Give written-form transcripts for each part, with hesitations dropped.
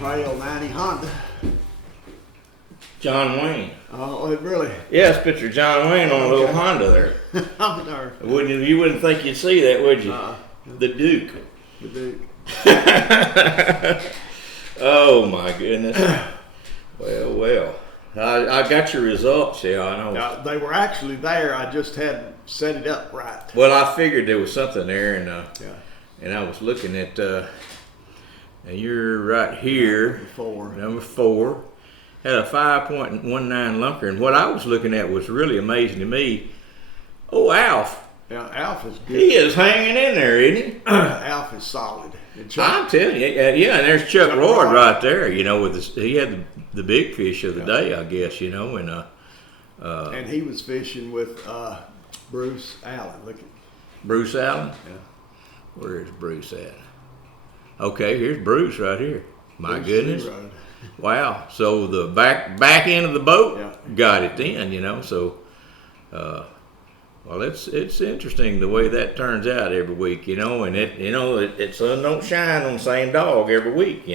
Trail 90 Honda. John Wayne. Oh, it really? Yeah, it's a picture of John Wayne on a little Honda there. You wouldn't think you'd see that, would you? The Duke. The Duke. Oh my goodness. Well. I got your results, yeah, I know. They were actually there. I just hadn't set it up right. Well, I figured there was something there, and I was looking at, and you're right here, number 4. Had a 5.19 lunker, and what I was looking at was really amazing to me. Oh, Alf. Yeah, Alf is good. He is hanging in there, isn't he? Alf is solid. I'm telling you, yeah, and there's Chuck Royd right there, he had the big fish of the day, I guess, and he was fishing with Bruce Allen. Look at Bruce Allen? Yeah. Where is Bruce at? Okay, here's Bruce right here. My goodness. Wow. So the back end of the boat got it then, so well, it's interesting the way that turns out every week, and it sun don't shine on the same dog every week,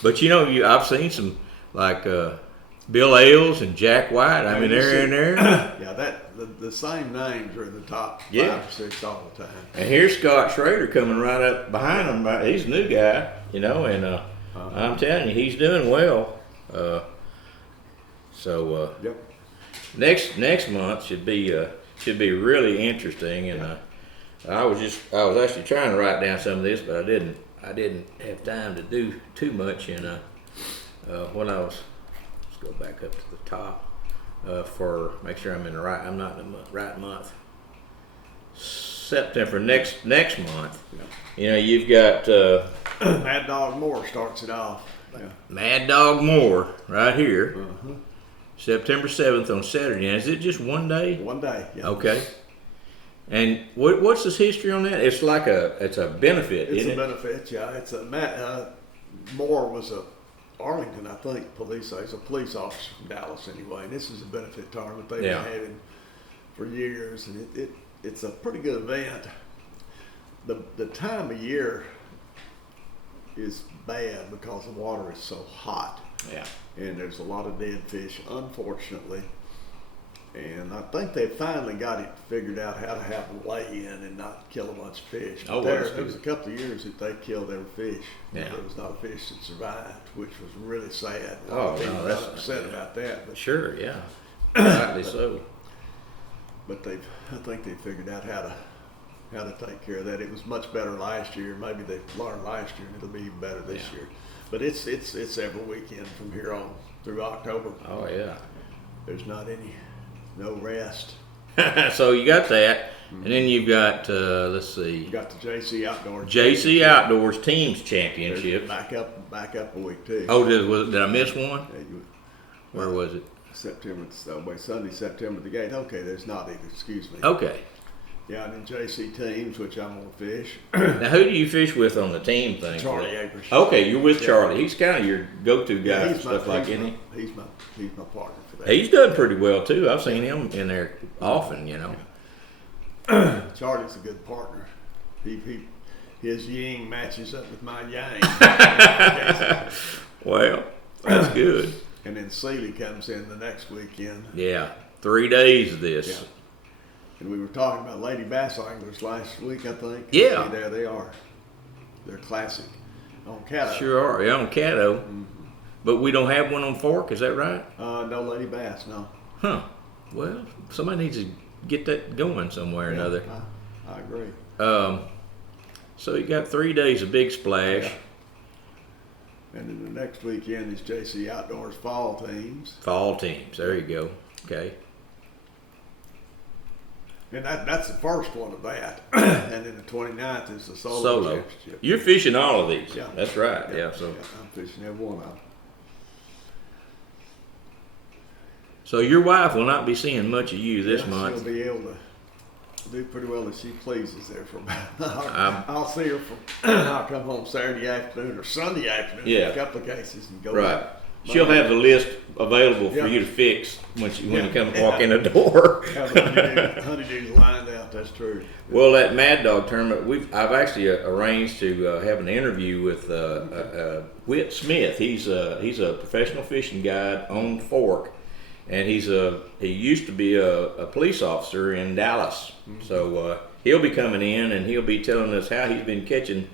but I've seen some like Bill Ailes and Jack White. I mean, they're in there. Yeah, the same names are in the top 5 or 6 all the time. And here's Scott Schrader coming right up behind him. He's a new guy, and I'm telling you, he's doing well. Yep. Next month should be really interesting, and I was actually trying to write down some of this, but I didn't have time to do too much. And when I was, let's go back up to the top for make sure I'm not in the right month. September next month. Yeah. You've got Mad Dog Moore starts it off. Yeah. Mad Dog Moore right here. September 7th on Saturday. Now, is it just one day? One day, yeah. Okay. And what's this history on that? It's like it's a benefit, isn't it? It's a benefit, yeah. It's Moore was a Arlington, I think, police. He's a police officer from Dallas anyway. And this is a benefit tournament they've been having for years, and it's a pretty good event. The time of year is bad because the water is so hot. Yeah. And there's a lot of dead fish, unfortunately. And I think they finally got it figured out how to have them lay in and not kill a bunch of fish. But there was a couple of years that they killed every fish. Yeah. There was not a fish that survived, which was really sad. No, that's upset about that. But, sure, yeah. Rightly so. But I think they figured out how to take care of that. It was much better last year. Maybe they learned last year, and it'll be even better this year. But it's every weekend from here on through October. Oh yeah. There's no rest. So you got that, and then you've got let's see. You got the JC Outdoors. JC Outdoors Teams Championship. Back up a week too. Oh, did I miss one? Where was it? Sunday, September the 8th. Okay, there's not either. Excuse me. Okay. Yeah, and then JC Teams, which I'm gonna fish. Now, who do you fish with on the team thing? Charlie Akers. Okay, you're with Charlie. He's kind of your go-to guy for stuff like any. He's my partner for that. He's done pretty well too. I've seen him in there often. Charlie's a good partner. His yin matches up with my yang. Well, that's good. And then Seeley comes in the next weekend. Yeah, 3 days of this. Yeah. And we were talking about Lady Bass Anglers last week, I think. Yeah. See, there they are. They're classic on Caddo. Sure are. Yeah, on Caddo. Mm-hmm. But we don't have one on Fork, is that right? No Lady Bass, no. Huh. Well, somebody needs to get that going somewhere or another. I agree. So you got 3 days of Big Splash. Yeah. And then the next weekend is JC Outdoors Fall Teams. Fall Teams. There you go. Okay. And that's the first one of that. And then the 29th is the solo championship. You're fishing all of these. Yeah. That's right. Yeah. So I'm fishing every one of them. So your wife will not be seeing much of you this month. She'll be able to do pretty well if she pleases there for about. I'll see her I'll come home Saturday afternoon or Sunday afternoon in a couple of cases and go back. she'll have the list available for Yeah. you to fix when you come Yeah. walk in the door. Have honeydews lined out. That's true. Well, that Mad Dog tournament, I've actually arranged to have an interview with Whit Smith. He's a professional fishing guide on Fork, and he used to be a police officer in Dallas. Mm-hmm. So he'll be coming in and he'll be telling us how he's been catching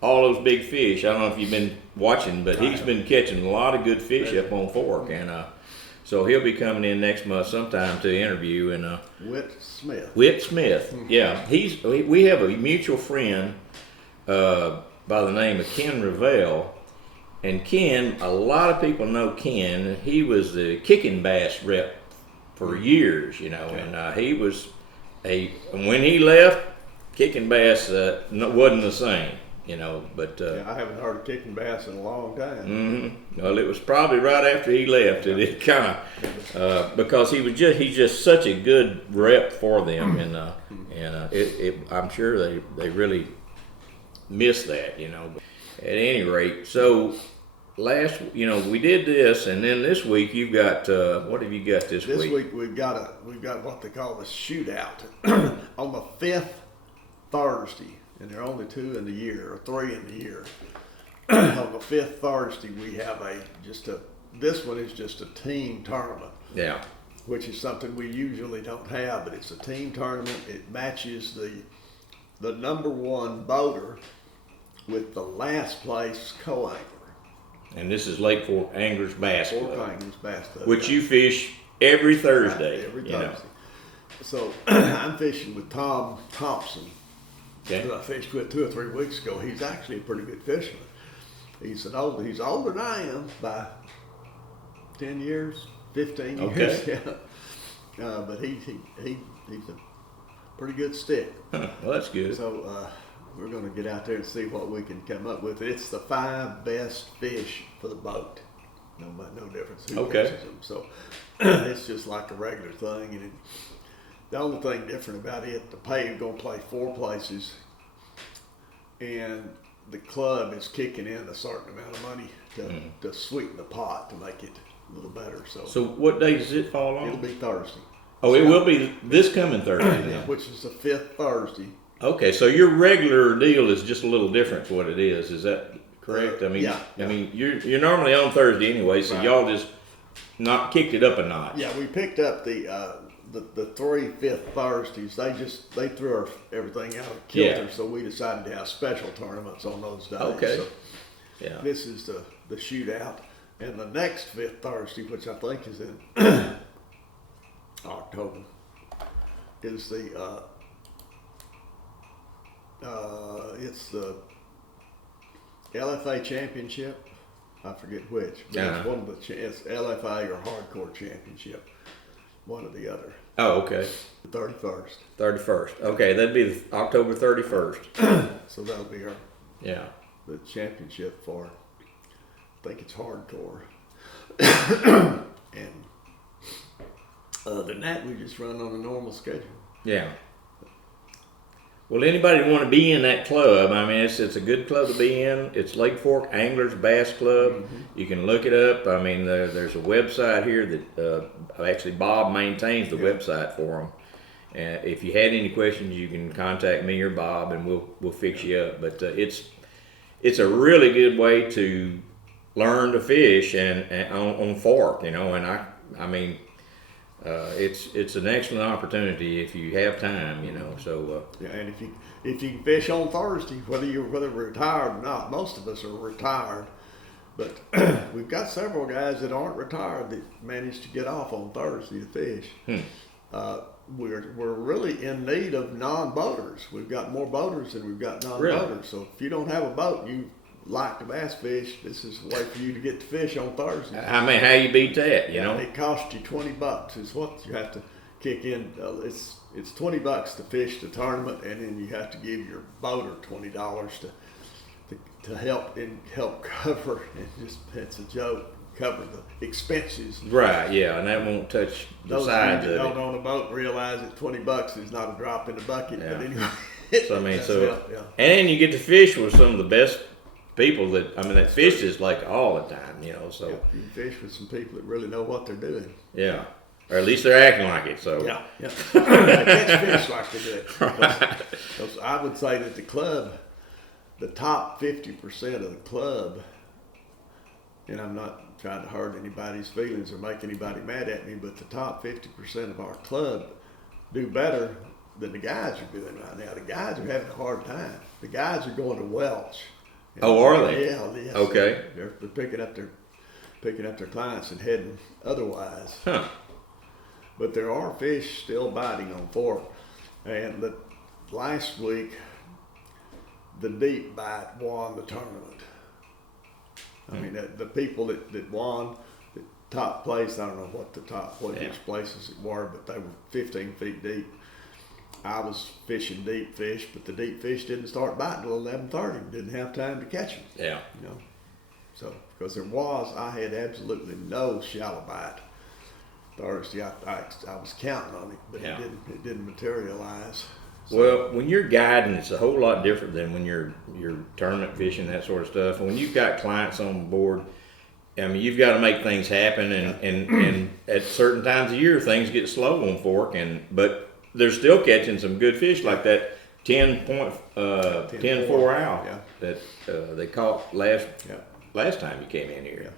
all those big fish. I don't know if you've been watching, but he's been catching a lot of good fish up on Fork, and so he'll be coming in next month sometime to interview. And Whit Smith. Whit Smith, yeah, we have a mutual friend by the name of Ken Revelle, and Ken, a lot of people know Ken. He was the kicking bass rep for years, and he was when he left, kicking bass wasn't the same. But I haven't heard of kicking bass in a long time. Mm-hmm. Well, it was probably right after he left that it kind of because he's just such a good rep for them, and I'm sure they really miss that, But at any rate, so we did this, and then this week you've got what have you got this week? This week we've got what they call the shootout on the 5th Thursday. And there are only 2 in the year, or 3 in the year. On the 5th Thursday, we have this one is just a team tournament. Yeah. Which is something we usually don't have, but it's a team tournament. It matches the number 1 boater with the last place co-angler. And this is Lake Fork Anglers Bass Club. Fork Anglers Bass Club. Which you fish every Thursday. Right, every Thursday. So I'm fishing with Tom Thompson. Okay. Who I fished with 2 or 3 weeks ago. He's actually a pretty good fisherman. He's older than I am by 10 years, 15 years. Okay. Yeah. But he's a pretty good stick. Well, that's good. So we're going to get out there and see what we can come up with. It's the 5 best fish for the boat. No difference who catches them. So it's just like a regular thing, and the only thing different about it, the pay, you're going to play 4 places, and the club is kicking in a certain amount of money to sweeten the pot to make it a little better. So what day does it fall on? it'll be Thursday. Oh, it will be this coming Thursday then. Which is the 5th Thursday. Okay, so your regular deal is just a little different to what it is. Is that correct? Yeah. I mean, you're normally on Thursday anyway, so Right. y'all just not kicked it up a notch. Yeah, we picked up the 3 5th Thursdays. They threw everything out of kilter, Yeah. so we decided to have special tournaments on those days. Okay. So Yeah. this is the shootout, and the next 5th Thursday, which I think is in October, is it's the LFA Championship. I forget which, but it's one of the it's LFA or Hardcore Championship, one or the other. Oh, okay. The 31st. 31st. Okay, that'd be October 31st. So that'll be Yeah. the championship for, I think it's Hardcore. And other than that, we just run on a normal schedule. Yeah. Well, anybody want to be in that club, I mean, it's a good club to be in. It's Lake Fork Anglers Bass Club. Mm-hmm. You can look it up. I mean, there's a website here that actually Bob maintains the website for them. And if you had any questions, you can contact me or Bob, and we'll fix you up. But it's a really good way to learn to fish and on Fork, And I mean. It's an excellent opportunity if you have time, So Yeah, and if you can fish on Thursday, whether retired or not, most of us are retired, but we've got several guys that aren't retired that managed to get off on Thursday to fish. We're really in need of non-boaters. We've got more boaters than we've got non-boaters. Really? So if you don't have a boat, you like to bass fish, this is a way for you to get to fish on Thursday. I mean, how you beat that, It costs you $20 is what you have to kick in. It's $20 to fish the tournament, and then you have to give your boater $20 to help cover. It's a joke. Cover the expenses. Right, yeah, and that won't touch the Those sides of you of that it. don't own a boat realize that $20 is not a drop in the bucket. Yeah. But anyway, So I mean, that's so yeah. and you get to fish with some of the best people that fish this lake all the time, you know. So you can fish with some people that really know what they're doing. yeah, or at least they're acting like it. So Yeah. They catch fish like they do it. Because I would say that the club, the top 50% of the club, and I'm not trying to hurt anybody's feelings or make anybody mad at me, but the top 50% of our club do better than the guys are doing right now. The guys are having a hard time. The guys are going to Welch. Oh, are they? Yeah. Okay. They're picking up their clients and heading otherwise. Huh. But there are fish still biting on Fork. And last week, the deep bite won the tournament. I mean, the people that won the top place, I don't know which places it were, but they were 15 feet deep. I was fishing deep fish, but the deep fish didn't start biting until 11:30. Didn't have time to catch them. Yeah. You know, so because I had absolutely no shallow bite Thursday. I was counting on it, but it didn't materialize. So. Well, when you're guiding, it's a whole lot different than when you're tournament fishing, that sort of stuff. And when you've got clients on board, I mean, you've got to make things happen, and at certain times of year, things get slow on Fork, but they're still catching some good fish like that 10-4 owl that they caught last time you came in here.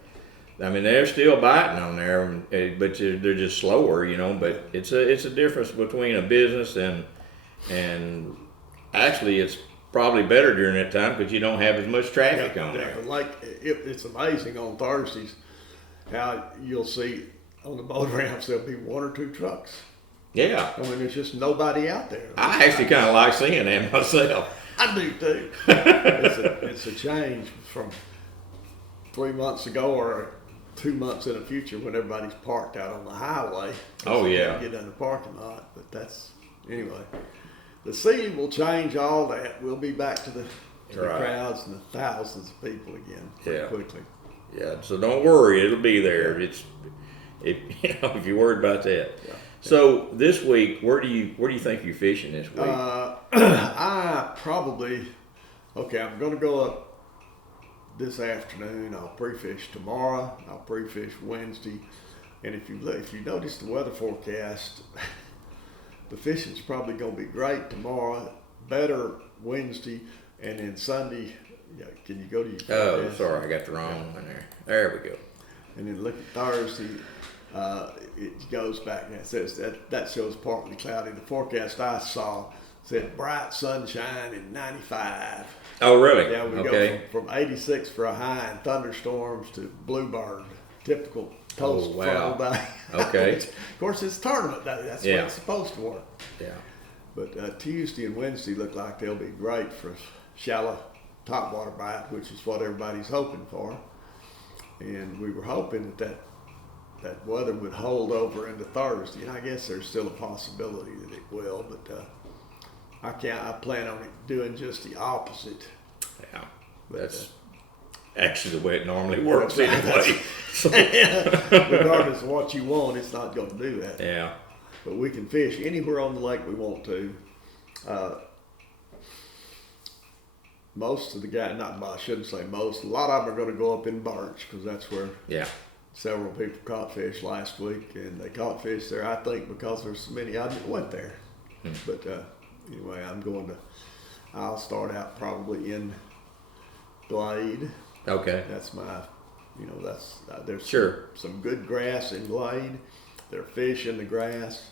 I mean, they're still biting on there, but they're just slower, you know. But it's a difference between a business and actually it's probably better during that time because you don't have as much traffic on there. Like it's amazing on Thursdays how you'll see on the boat ramps there'll be one or two trucks. Yeah. I mean, there's just nobody out there. I actually kind of like seeing that myself. I do too. It's a change from 3 months ago or 2 months in the future when everybody's parked out on the highway. Oh yeah. Get in the parking lot, but anyway. The sea will change all that. We'll be back to the crowds and the thousands of people again pretty quickly. Yeah. So don't worry, it'll be there. If you're worried about that. Yeah. So this week, where do you think you're fishing this week? I'm going to go up this afternoon. I'll pre-fish tomorrow. I'll pre-fish Wednesday. And if you notice the weather forecast, the fishing's probably going to be great tomorrow, better Wednesday, and then Sunday. Yeah, can you go to your forecast? Oh, sorry, I got the wrong one there. There we go. And then look at Thursday. It goes back and it says that shows partly cloudy. The forecast I saw said bright sunshine and 95. Oh, really? Yeah, we go from 86 for a high and thunderstorms to bluebird, typical post fall day. Okay. Of course, it's tournament day. That's what it's supposed to work. Yeah. But Tuesday and Wednesday look like they'll be great for shallow topwater bite, which is what everybody's hoping for. And we were hoping that weather would hold over into Thursday, and I guess there's still a possibility that it will, but I plan on it doing just the opposite. Yeah, that's actually the way it normally works anyway. Regardless of what you want, it's not going to do that. Yeah. But we can fish anywhere on the lake we want to. Most of the guys, I shouldn't say most, a lot of them are going to go up in Birch because that's where several people caught fish last week, and they caught fish there, I think, because there's so many of them that went there. But anyway, I'll start out probably in Glade. Okay. That's my, there's some good grass in Glade. There are fish in the grass.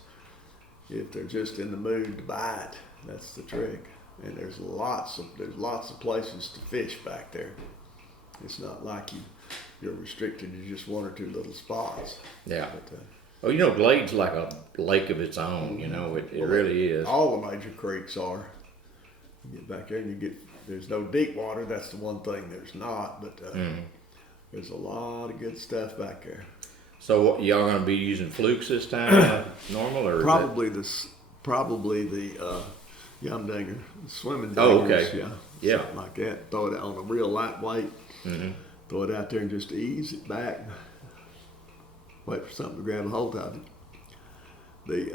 If they're just in the mood to bite, that's the trick. And there's lots of places to fish back there. It's not like you're restricted to just one or two little spots. Yeah. But, Glade's like a lake of its own. It really is. All the major creeks are. You get back there and there's no deep water. That's the one thing there's not. But there's a lot of good stuff back there. So what, y'all gonna be using flukes this time, normal, or probably the Yumdinger, the swimming dingers. Oh, okay. Yeah. Something like that. Throw it on a real light weight. Mm-hmm. Throw it out there and just ease it back. Wait for something to grab a hold of it.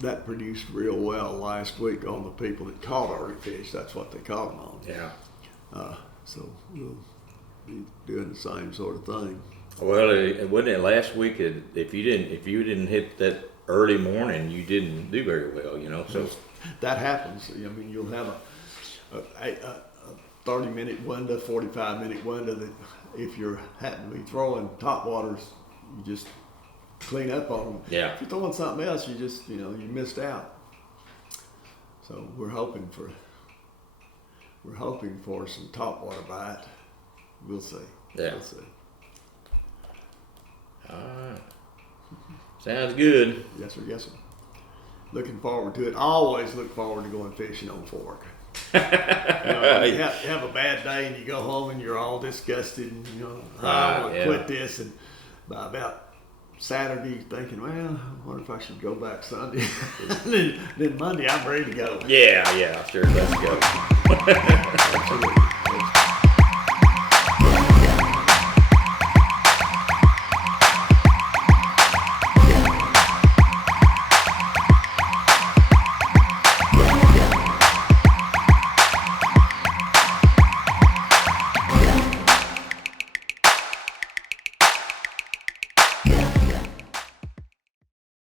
that produced real well last week on the people that caught early fish. That's what they caught them on. Yeah. So we'll be doing the same sort of thing. Well, wasn't it last week that if you didn't hit that early morning, you didn't do very well, you know. So that happens. I mean, you'll have a 30-minute window, 45-minute window that if you're happen to be throwing top waters, you just clean up on them. Yeah. If you're throwing something else, you just you missed out. So we're hoping for some top water bite. We'll see. Yeah. We'll see. All right. Sounds good. Yes, sir. Yes, sir. Looking forward to it. I always look forward to going fishing on Fork. You have a bad day and you go home and you're all disgusted and I want to quit this. And by about Saturday, thinking, well, I wonder if I should go back Sunday. then Monday, I'm ready to go. Yeah, sure. Let's go. Absolutely.